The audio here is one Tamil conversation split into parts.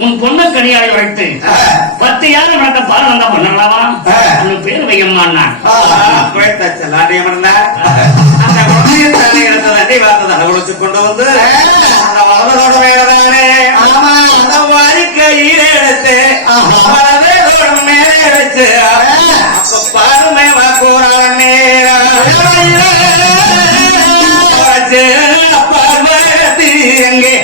உன் பொண்ணு கனியாய் உரைத்து பத்து யாரும் நடத்த பாரம் தான் பண்ணலாமா? உன் பேர் வையம்மா செல்லாண்டியமர்ந்தார் அந்த அடி பார்த்தது அலுவலிச்சு கொண்டு வந்து அந்த வலதோட மேலதானே ஆமா. அந்த வாரி கையில எடுத்து வலதோட மேலே அப்ப பாருமே வா போறானே பார்வதி எங்கே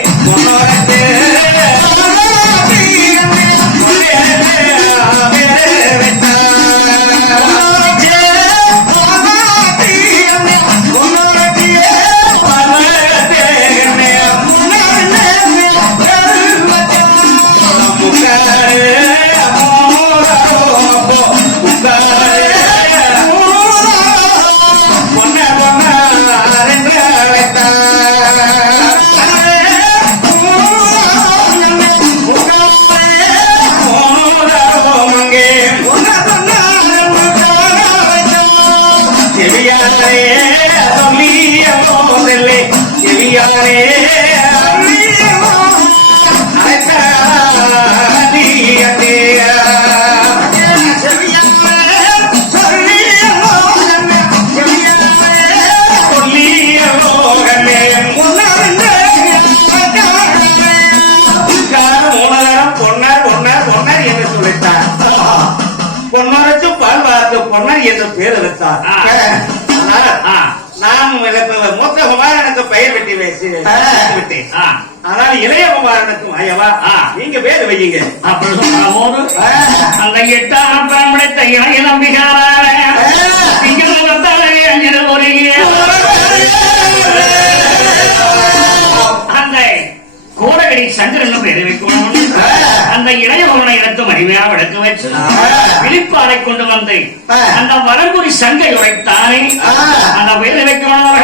உன்னோடத்து பொன்னரச்சு பால்வாக்கு பொன்னர் என்று பேர் வைத்தார் ஆ. ஆனால் பெயர் வெட்டி விட்டேன். ஆ. ஆனால் இளைய குமாரனுக்கு ஐயவா. நீங்க பேர் வையுங்க அந்த எட்டாம் இளைய நம்பிக்காரான அந்த கோடகடி சந்திரன் பேரு வைக்கணும் அந்த இளைய மகனை எடுத்து மணிமையாக விளக்கு வச்சு விழிப்பாறை கொண்டு வந்து அந்த வரங்குடி சங்கை உரைத்தானே அந்த பேரு வைக்கணும்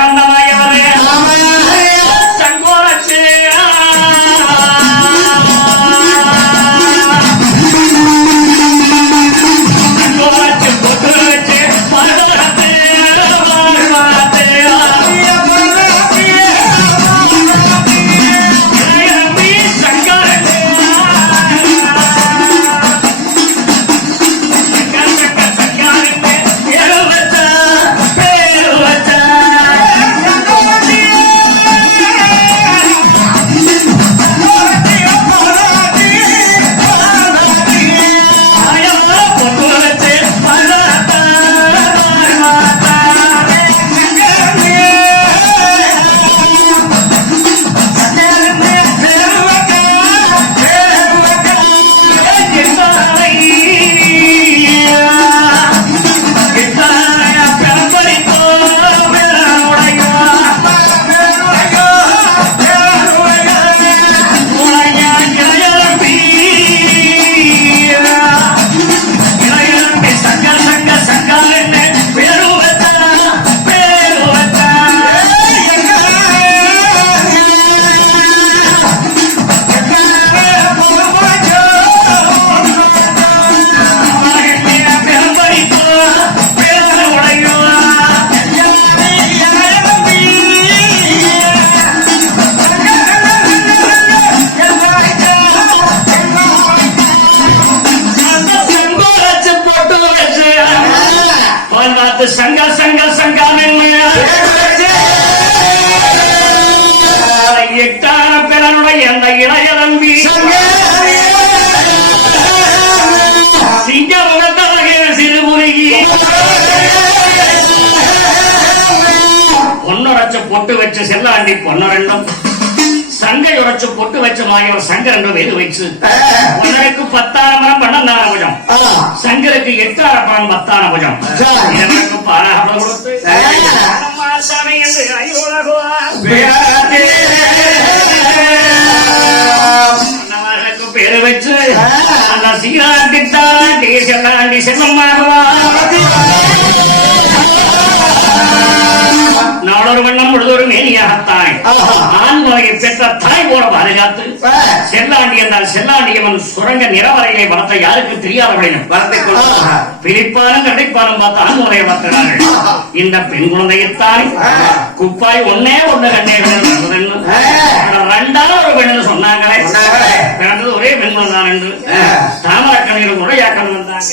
சங்க சங்க சங்கம் எட்டான பிறனுடைய அந்த இளைய நம்பி சிங்க முகத்தழகிற சிறுமுருகி பொன்னுரைச்சு பொட்டு வச்ச செல்லாண்டி பொன்னரெண்டும் சங்கை உரைச்சு பொட்டு வச்சு மாயவர் சங்க ரெண்டு பேரு வச்சு பொன்னருக்கு பத்தாயிரம் பன்னெண்டாயிரம் புஜம். சங்கருக்கு எட்டாயிரம் பணம் பத்தாயிரம் புஜம். பாராபம் கொடுத்து சாமி என்று பேரு வச்சு அந்த சீராட்டித்தாண்டி செல்லாண்டி செல்லம்மாகுவா நாடொரு வண்ணம் பொழுதொரு மேனியாகத்தாய் ஆண் நோயை பெற்ற தாய் போல பாதுகாத்து செல்லாண்டி என்றால் செல்லாண்டியவன் சுரங்க நிறவரையிலே வளர்த்த யாருக்கு தெரியாதவர்களின் வளர்த்தை பிரிப்பாலும் கண்டிப்பாலும் பார்த்து ஆண்முறையை வளர்த்துறார்கள் இந்த பெண் குழந்தையத்தாய் குப்பாய் ஒன்னே ஒண்ணு கண்ணே ரெண்டாவது ஒரு பெண்ணு சொன்னாங்களே. பிறந்தது ஒரே பெண் குழந்தான் என்று. தாமரக்கணியில் முறையாக்கம் வந்தாங்க.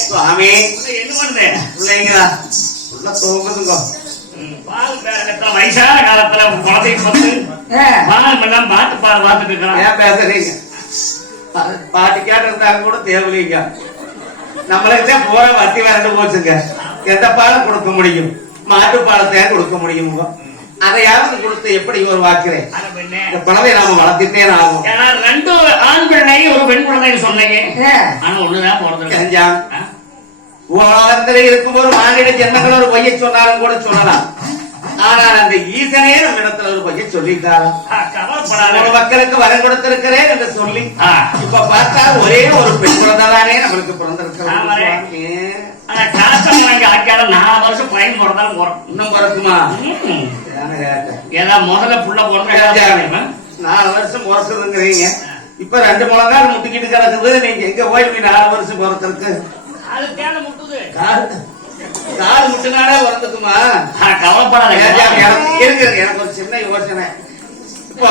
சுவாமி. என்ன பண்ணுறேன் பிள்ளைங்களா உள்ள தோங்குதுங்க வயசான காலத்துல குழந்தை பத்து பால் எல்லாம் பாட்டு பால் இருக்கிறான் ஏன் பேசுறீங்க பாட்டு கேட்டிருந்தாங்க கூட தேவையில்லைங்க நம்மளுக்கு தான் பூரா வத்தி வறண்டு போச்சுங்க. எந்த பாலம் கொடுக்க முடியும்? மாட்டு பாலத்தை கொடுக்க முடியுங்க அதையாவது கொடுத்து எப்படி ஒரு வாக்குறேன். இந்த குழந்தைய நாம வளர்த்துட்டே ஆகும். ஏன்னா ரெண்டு ஆண் பிள்ளை ஒரு பெண் குழந்தைன்னு சொன்னீங்க. ஆனா ஒண்ணுதான் பிறந்திருக்கு தெரிஞ்சா? ஆ? உலகத்துல இருக்கும்போது மாநில ஜென்மங்கள் ஒரு பொய்யை சொன்னாலும் கூட சொல்லலாம். ஆனால் அந்த ஈசனே நம்ம இடத்துல ஒரு பொய்யை சொல்லிட்டாராம் மக்களுக்கு வரம் கொடுத்திருக்கிறேன் என்று சொல்லி. இப்ப பார்த்தா ஒரே ஒரு பெண் குழந்தைதானே நம்மளுக்கு. ஆனா காசம் வாங்கி ஆக்கியாலும் நாலு வருஷம் பையன் போறோம். இன்னும் பிறக்குமா. ஏதா முதல்ல புள்ள பிறந்த நாலு வருஷம் பிறக்குதுங்கிறீங்க. இப்ப ரெண்டு முழங்கால் முட்டிக்கிட்டு கிடக்குது. நீங்க எங்க போய் நாலு வருஷம் பிறக்கிறதுக்கு தேவை முட்டுது. கால் கால் முட்டுனாடா பிறந்துக்குமா கவலைப்படாத இருக்கு. எனக்கு ஒரு சின்ன யோசனை. இப்போ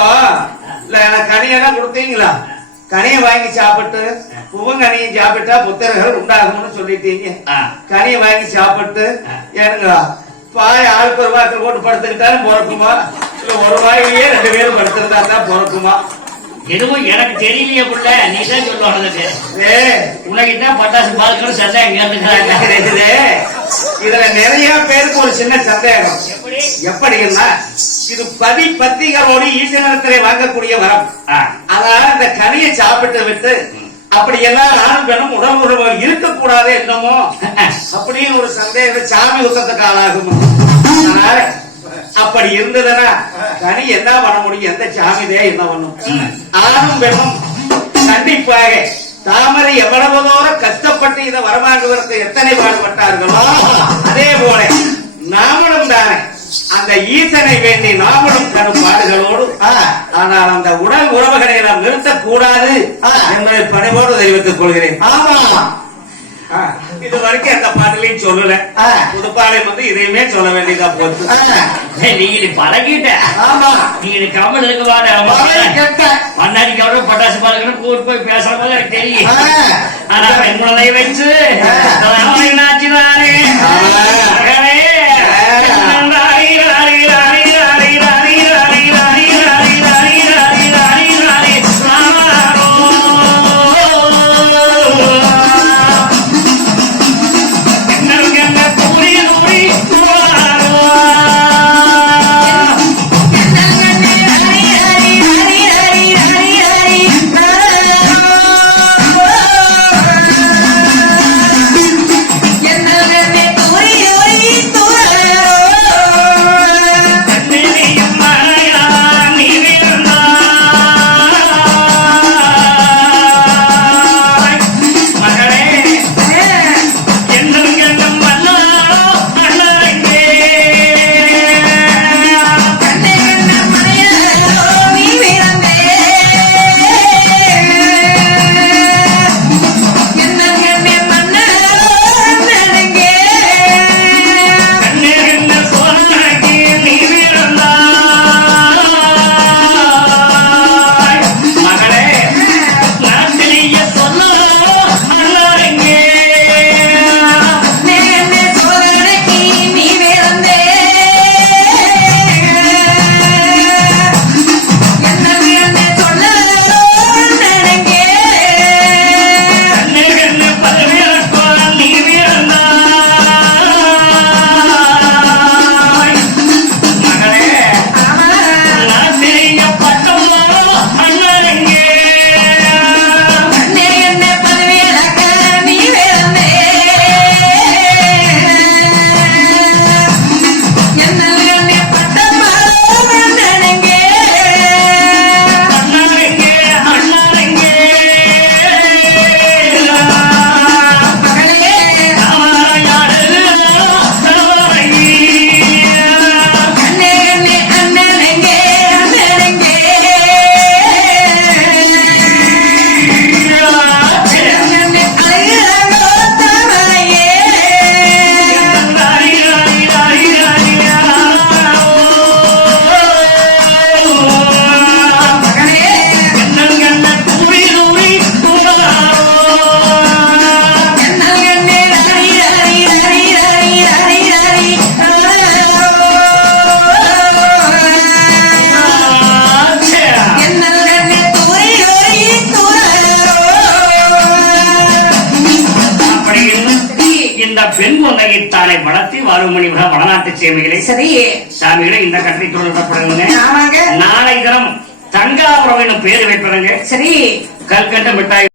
இல்ல எனக்கு கனியெல்லாம் கொடுத்தீங்களா? கனியை வாங்கி சாப்பிட்டு பூவங்கனியை சாப்பிட்டா புத்தர்கள் உண்டாகும்னு சொல்லிட்டீங்க. கனியை வாங்கி சாப்பிட்டு ஏனுங்களா பாய் ஆளுக்கு ஒரு வாக்கு போட்டு படுத்துக்கிட்டாலும் பிறக்குமா? இல்ல ஒரு வாயிலேயே ரெண்டு பேரும் படுத்திருந்தா தான் பிறக்குமா? எதுவும் எனக்கு தெரியலையே புள்ள. நீ தான் சொல்லுவாங்க உனக்கு பட்டாசு பால்கணும் சண்டை எங்க இருந்து இதுல நிறைய பேருக்கு ஒரு சின்ன சந்தேகம். எப்படி? எப்படின்னா இது பதி பத்திகளோடு ஈசனத்திலே வாங்கக்கூடிய வரம். அதனால இந்த கனியை சாப்பிட்டு விட்டு அப்படி எல்லாம் ஆணும் பெண்ணும் உடல் உறவு இருக்கக்கூடாது என்னமோ அப்படின்னு ஒரு சந்தேகம் சாமி உத்தத்துக்கு ஆளாகும்? அதனால அப்படி இருந்ததுன்னா கனி என்ன பண்ண முடியும்? எந்த சாமிதே என்ன பண்ணும்? ஆணும் பெண்ணும் கண்டிப்பாக தாமரை எவ்வளவு தூரம் கஷ்டப்பட்டு இதை வரவாங்குவதற்கு எத்தனை பாடுபட்டார்களோ அதே போல நாமளும் தானே அந்த ஈசனை வேண்டி நாமளும் தரும் பாடுகளோடு ஆனால் அந்த உடல் உறவுகளை நாம் நிறுத்தக்கூடாது என்பதை பணிவோடு தெரிவித்துக் கொள்கிறேன். ஆ, இது வரைக்கும் அந்த பாடலையும் சொல்லல. புது வந்து இதையுமே சொல்ல வேண்டியதா போச்சு நீங்க பழகிட்ட. ஆமா. நீங்க கமல் இருக்கு பண்ணாடி கவனம் பட்டாசு பாலக்கணும் கூட்டு. போய் பேசுற போது எனக்கு தெரியும். ஆனா என்னோட வச்சு ஆச்சுனாரு இந்த பெண் குழந்தையை தானே வளர்த்தி வருமணி வடநாட்டு சேமிகளை சரி சாமிகளை இந்த கட்டளை தொடரப்படுங்க நாளை தினம் தங்காபுரம் பேர் வைப்பதுங்க. சரி கல்கண்டு மிட்டாய்